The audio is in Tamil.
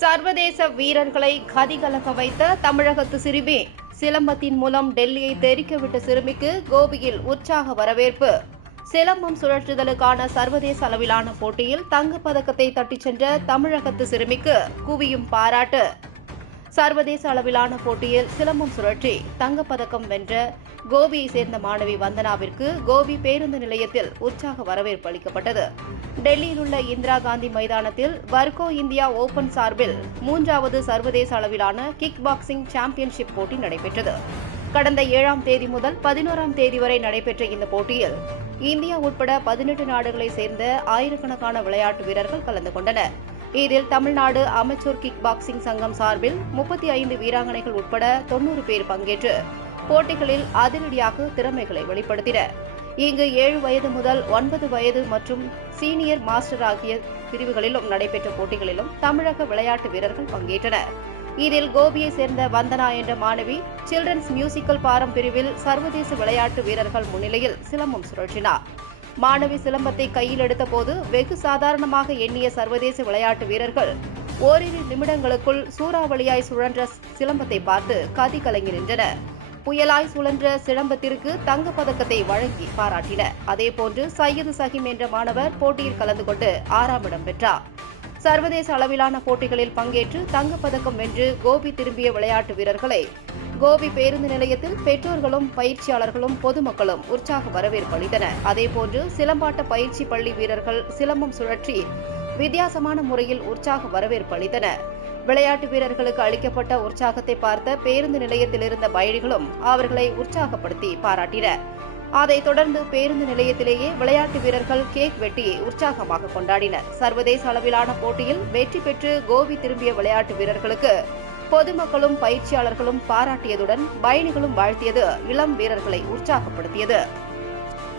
சர்வதேச வீரர்களை கதிகலக்க வைத்த தமிழகத்து சிறுமி. சிலம்பத்தின் மூலம் டெல்லியை தெரிக்கவிட்ட சிறுமிக்கு கோபியில் உற்சாக வரவேற்பு. சிலம்பம் சுழற்றுதலுக்கான சர்வதேச அளவிலான போட்டியில் தங்கப்பதக்கத்தை தட்டிச் சென்ற தமிழகத்து சிறுமிக்கு குவியும் பாராட்டு. சர்வதேச அளவிலான போட்டியில் சிலம்பம் சுழற்றி தங்கப்பதக்கம் வென்ற கோபியை சேர்ந்த மாணவி வந்தனாவிற்கு கோபி பேருந்து நிலையத்தில் உற்சாக வரவேற்பு அளிக்கப்பட்டது. டெல்லியில் உள்ள இந்திரா காந்தி மைதானத்தில் வர்கோ இந்தியா ஓபன் சார்பில் 3வது சர்வதேச அளவிலான கிக் பாக்ஸிங் சாம்பியன்ஷிப் போட்டி நடைபெற்றது. கடந்த 7ஆம் தேதி முதல் 11ஆம் தேதி வரை நடைபெற்ற இந்த போட்டியில் இந்தியா உட்பட 18 நாடுகளைச் சேர்ந்த ஆயிரக்கணக்கான விளையாட்டு வீரர்கள் கலந்து கொண்டனர். இதில் தமிழ்நாடு அமெச்சூர் கிக் பாக்ஸிங் சங்கம் சார்பில் 35 வீராங்கனைகள் உட்பட 90 பேர் பங்கேற்று போட்டிகளில் அதிரடியாக திறமைகளை வெளிப்படுத்தினர். இங்கு 7 வயது முதல் 9 வயது மற்றும் சீனியர் மாஸ்டர் ஆகிய பிரிவுகளிலும் நடைபெற்ற போட்டிகளிலும் தமிழக விளையாட்டு வீரர்கள் பங்கேற்றனர். இதில் கோபியை சேர்ந்த வந்தனா என்ற மாணவி சில்ட்ரன்ஸ் மியூசிக்கல் பாரம் பிரிவில் சர்வதேச விளையாட்டு வீரர்கள் முன்னிலையில் சிலம்பம் சுழற்றினார். மாணவி சிலம்பத்தை கையில் எடுத்தபோது வெகு சாதாரணமாக எண்ணிய சர்வதேச விளையாட்டு வீரர்கள் ஓரிரு நிமிடங்களுக்குள் சூறாவளியாய் சுழன்ற சிலம்பத்தை பார்த்து கதி கலங்கி நின்றனர். புயலாய் சுழன்ற சிலம்பத்திற்கு தங்கப்பதக்கத்தை வழங்கி பாராட்டினர். அதேபோன்று சையது சஹீம் என்ற மாணவர் போட்டியில் கலந்து கொண்டு 6ஆம் இடம் பெற்றார். சர்வதேச அளவிலான போட்டிகளில் பங்கேற்று தங்கப்பதக்கம் வென்று கோபி திரும்பிய விளையாட்டு வீரர்களை கோபி பேருந்து நிலையத்தில் பெற்றோர்களும் பயிற்சியாளர்களும் பொதுமக்களும் உற்சாக வரவேற்பு அளித்தனர். அதேபோன்று சிலம்பாட்ட பயிற்சி பள்ளி வீரர்கள் சிலம்பம் சுழற்றி வித்தியாசமான முறையில் உற்சாக வரவேற்பு அளித்தனர். விளையாட்டு வீரர்களுக்கு அளிக்கப்பட்ட உற்சாகத்தை பார்த்த பேருந்து நிலையத்தில் இருந்த பயணிகளும் அவர்களை உற்சாகப்படுத்தி பாராட்டினர். அதைத் தொடர்ந்து பேருந்து நிலையத்திலேயே விளையாட்டு வீரர்கள் கேக் வெட்டி உற்சாகமாக கொண்டாடினர். சர்வதேச அளவிலான போட்டியில் வெற்றி பெற்று கோபி திரும்பிய விளையாட்டு வீரர்களுக்கு பொதுமக்களும் பயிற்சியாளர்களும் பாராட்டியதுடன் பயணிகளும் வாழ்த்தியது இளம் வீரர்களை உற்சாகப்படுத்தியது.